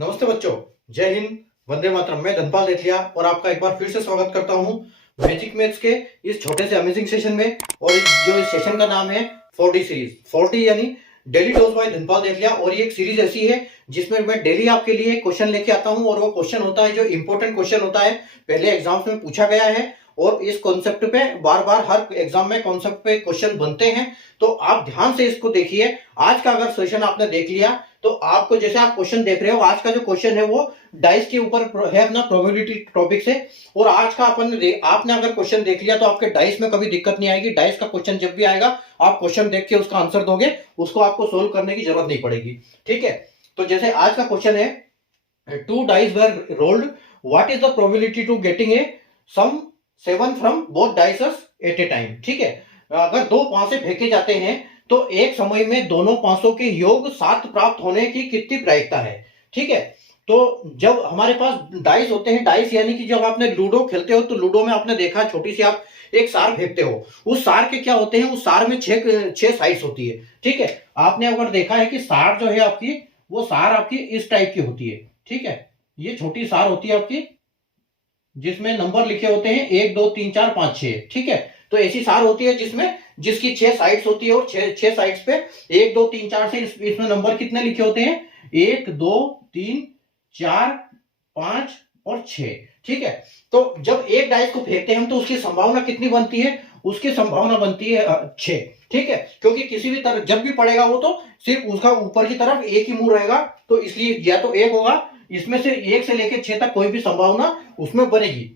नमस्ते बच्चों, जय हिंद, वंदे मातरम। मैं धनपाल देथिया और आपका एक बार फिर से स्वागत करता हूं मैजिक मैथ्स के इस छोटे से अमेजिंग सेशन में। और जो इस सेशन का नाम है 40 सीरीज। 40 यानी डेली डोज बाय धनपाल देथिया। और ये एक सीरीज ऐसी है जिसमें मैं डेली आपके लिए क्वेश्चन लेके आता हूं, और वो क्वेश्चन होता है जो इंपॉर्टेंट क्वेश्चन होता है, पहले एग्जाम्स में पूछा गया है। और इस कॉन्सेप्ट पे बार बार हर एग्जाम में कॉन्सेप्ट पे क्वेश्चन बनते हैं, तो आप ध्यान से इसको देखिए। आज का अगर सेशन आपने देख लिया तो आपको, जैसे आप क्वेश्चन देख रहे हो, आज का जो क्वेश्चन है वो डाइस के ऊपर है, अपना प्रोबेबिलिटी टॉपिक से। और आज का आपने अगर क्वेश्चन देख लिया तो आपके डाइस में कभी दिक्कत नहीं आएगी। डाइस का क्वेश्चन जब भी आएगा आप क्वेश्चन देख के उसका आंसर दोगे, उसको आपको सोल्व करने की जरूरत नहीं पड़ेगी। ठीक है, तो जैसे आज का क्वेश्चन है, 2 dice were rolled, what is the probability to getting a sum 7 from both dice at a time। ठीक है, अगर दो पांसे फेंके जाते हैं तो एक समय में दोनों पांसों के योग 7 प्राप्त होने की कितनी प्रायिकता है। ठीक है, तो जब हमारे पास डाइस होते हैं, डाइस यानी कि जब आपने लूडो खेलते हो तो लूडो में आपने देखा, छोटी सी आप एक सार फेंकते हो, उस सार के क्या होते हैं, उस सार में छह साइड्स होती है। ठीक है, आपने अगर देखा है कि सार जो है आपकी, वो सार आपकी इस टाइप की होती है। ठीक है, ये छोटी सार होती है आपकी, जिसमें नंबर लिखे होते हैं 1 2 3 4 5 6। ठीक है, तो ऐसी सार होती है जिसमें जिसकी 6 साइड्स होती है, और छह साइड्स पे 1 2 3 4 से इसमें नंबर कितने लिखे होते हैं, 1 2 3 4 5 और 6। ठीक है, तो जब एक डाइस को फेंकते हैं हम तो उसकी संभावना कितनी बनती है, उसकी संभावना बनती है 6। ठीक है, क्योंकि किसी भी तरफ जब भी पड़ेगा वो तो सिर्फ उसका ऊपर की तरफ एक ही मुंह रहेगा, तो इसलिए या तो एक होगा, इसमें से 1 से लेकर 6 तक कोई भी संभावना उसमें बनेगी।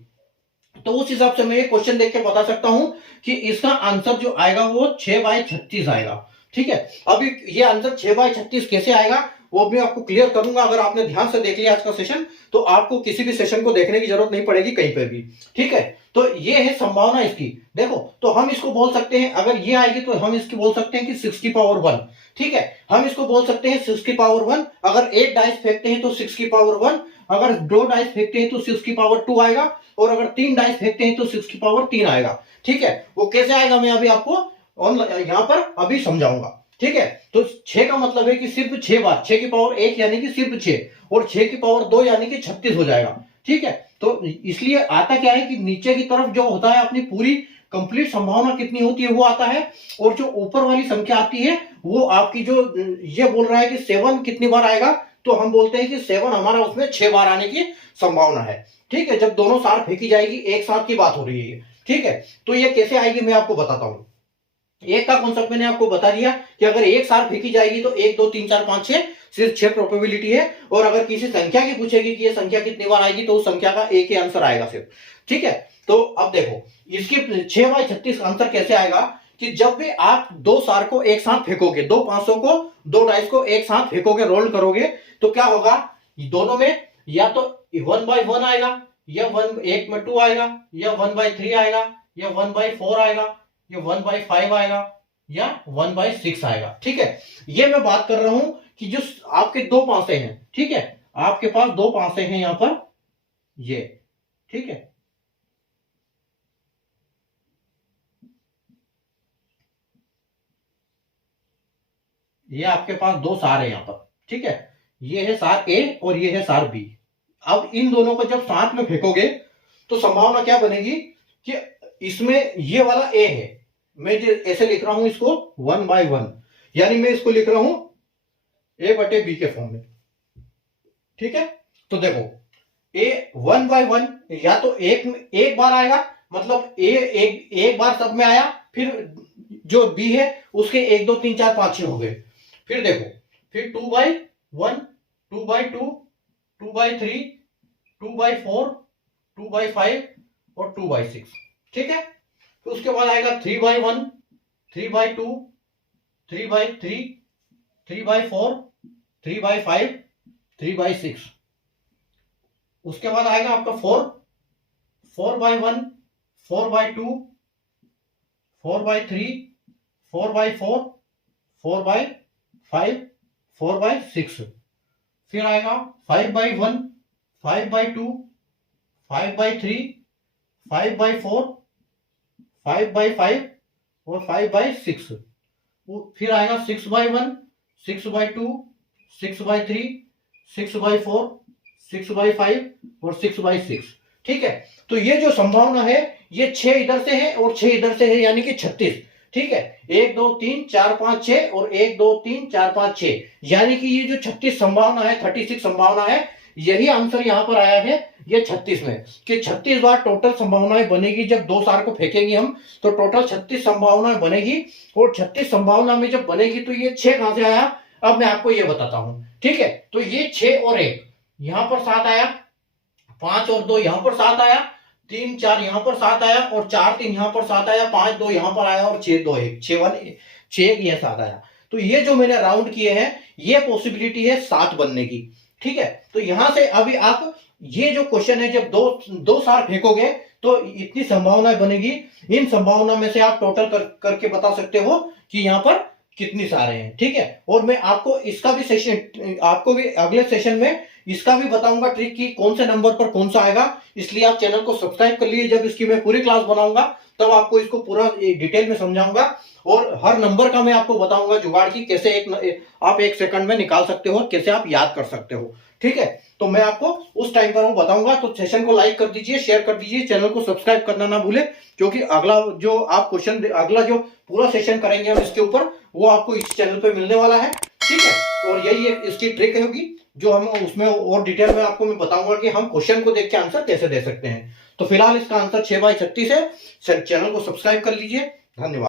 तो उस हिसाब से मैं ये क्वेश्चन देख के बता सकता हूं कि इसका आंसर जो आएगा वो 6/36 आएगा। ठीक है, अभी ये आंसर 6/36 कैसे आएगा वो भी आपको क्लियर करूंगा। अगर आपने ध्यान से देख लिया आज का सेशन तो आपको किसी भी सेशन को देखने की जरूरत नहीं पड़ेगी कहीं पर भी। ठीक है, तो ये है संभावना इसकी। देखो, तो हम इसको बोल सकते हैं, अगर ये आएगी तो हम इसकी बोल सकते हैं कि 6 की पावर 1। ठीक है, हम इसको बोल सकते हैं 6 की पावर 1। अगर एक डाइस फेंकते हैं तो 6 की पावर 1, अगर 2 डाइस फेंकते हैं तो 6 की पावर 2 आएगा, और अगर 3 डाइस फेंकते हैं तो 6 की पावर 3 आएगा। ठीक है, वो कैसे आएगा मैं अभी आपको यहां पर अभी समझाऊंगा। ठीक है, तो 6 का मतलब है कि सिर्फ 6 बार, 6 की पावर 1 यानी कि सिर्फ 6, और 6 की पावर 2 यानी कि 36 हो जाएगा। ठीक है, तो इसलिए आता क्या है कि नीचे की तरफ जो होता है अपनी पूरी कंप्लीट संभावना कितनी होती है वो आता है, और जो ऊपर वाली संख्या आती है वो आपकी, जो ये बोल रहा है कि 7 कितनी बार आएगा, तो हम बोलते हैं कि 7 हमारा उसमें 6 बार आने की संभावना है। ठीक है, जब दोनों सार फेंकी जाएगी, एक साथ की बात हो रही है। ठीक है, तो ये कैसे आएगी मैं आपको बताता हूं। एक का कॉन्सेप्ट मैंने आपको बता दिया कि अगर एक सार फेंकी जाएगी तो 1 2 3 4 5 6 सिर्फ 6 प्रोबेबिलिटी है, और अगर किसी संख्या की पूछेगी कि ये संख्या कितनी बार आएगी तो उस संख्या का एक ही आंसर आएगा सिर्फ। ठीक है, तो अब देखो इसकी 6/36 आंसर कैसे आएगा कि जब भी आप दो सार को एक साथ फेंकोगे, दो पांचों को, दो डाइस को एक साथ फेंकोगे, रोल करोगे, तो क्या होगा, दोनों में या तो 1/1 आएगा, या एक में 2 आएगा, या 1/3 आएगा, या 1/4 आएगा, ये 1/5 आएगा, या 1/6 आएगा। ठीक है, ये मैं बात कर रहा हूं कि जो आपके दो पांसे हैं। ठीक है, आपके पास दो पांसे हैं यहां पर, ये। ठीक है, ये आपके पास दो सार है यहां पर। ठीक है, ये है सार ए और ये है सार बी। अब इन दोनों को जब साथ में फेंकोगे तो संभावना क्या बनेगी कि इसमें ये वाला ए है, मैं जो ऐसे लिख रहा हूं इसको 1/1, यानी मैं इसको लिख रहा हूं A/B के फॉर्म में। ठीक है, तो देखो ए 1/1 या तो एक बार आएगा, मतलब ए एक बार सब में आया, फिर जो बी है उसके 1 2 3 4 5 6 हो गए। फिर देखो, फिर 2/1 2/2 2/3 2/4 2/5 और 2/6। ठीक है, तो उसके बाद आएगा 3/1 3/2 3/3 3/4 3/5 3/6। उसके बाद आएगा आपका 4/1 4/2 4/3 4/4 4/5 4/6। फिर आएगा 5/1 5/2 5/3 5/4 5/5 और 5/6। फिर आएगा 6/1 6/2 6/3 6/4, 6/5 और 6/6। ठीक है, तो ये जो संभावना है ये 6 इधर से है और 6 इधर से है, यानी कि 36। ठीक है, 1 2 3 4 5 6 और 1 2 3 4 5 6, यानी कि ये जो 36 संभावना है, 36 संभावना है, यही आंसर यहां पर आया है ये 36 में, कि 36 बार टोटल संभावनाएं बनेगी। जब 2 सार को फेंकेंगे हम तो टोटल 36 संभावनाएं बनेगी, और 36 संभावना में जब बनेगी तो ये 6 कहां से आया, अब मैं आपको ये बताता हूं। ठीक है, तो ये 6 और 1 यहां पर 7 आया, 5 और 2 यहां पर 7 आया, 3 4 यहां पर 7 आया, और 4 3 यहां पर 7 आया, 5 2 यहां पर आया, और 6 2 1 6 1 6 1 यह 7 आया। तो ये जो मैंने राउंड किए हैं ये पॉसिबिलिटी है 7 बनने की। ठीक है, तो यहां से अभी आप ये जो क्वेश्चन है, जब दो सार फेंकोगे तो इतनी संभावनाएं बनेगी, इन संभावना में से आप टोटल करके बता सकते हो कि यहां पर कितनी सारे हैं। ठीक है, और मैं आपको इसका भी सेशन, आपको भी अगले सेशन में इसका भी बताऊंगा ट्रिक की कौन से नंबर पर कौन सा आएगा, इसलिए आप चैनल को सब्सक्राइब कर लीजिए। जब इसकी मैं पूरी क्लास बनाऊंगा तब आपको इसको पूरा डिटेल में समझाऊंगा, और हर नंबर का मैं आपको बताऊंगा जुगाड़ की कैसे आप 1 सेकंड में निकाल सकते हो और कैसे आप याद कर सकते हो। ठीक है, तो मैं आपको उस टाइम पर वो बताऊंगा। तो सेशन को लाइक कर दीजिए, शेयर कर दीजिए, चैनल को सब्सक्राइब करना ना भूले, क्योंकि अगला जो आप क्वेश्चन, अगला जो पूरा सेशन करेंगे हम इसके ऊपर, वो आपको इस चैनल पे मिलने वाला है। ठीक है, और यही इसकी ट्रिक होगी जो हम उसमें और डिटेल में आपको मैं बताऊंगा कि हम क्वेश्चन को देख के आंसर कैसे दे सकते हैं। तो फिलहाल इसका आंसर 6/36 है। चैनल को सब्सक्राइब कर लीजिए। धन्यवाद।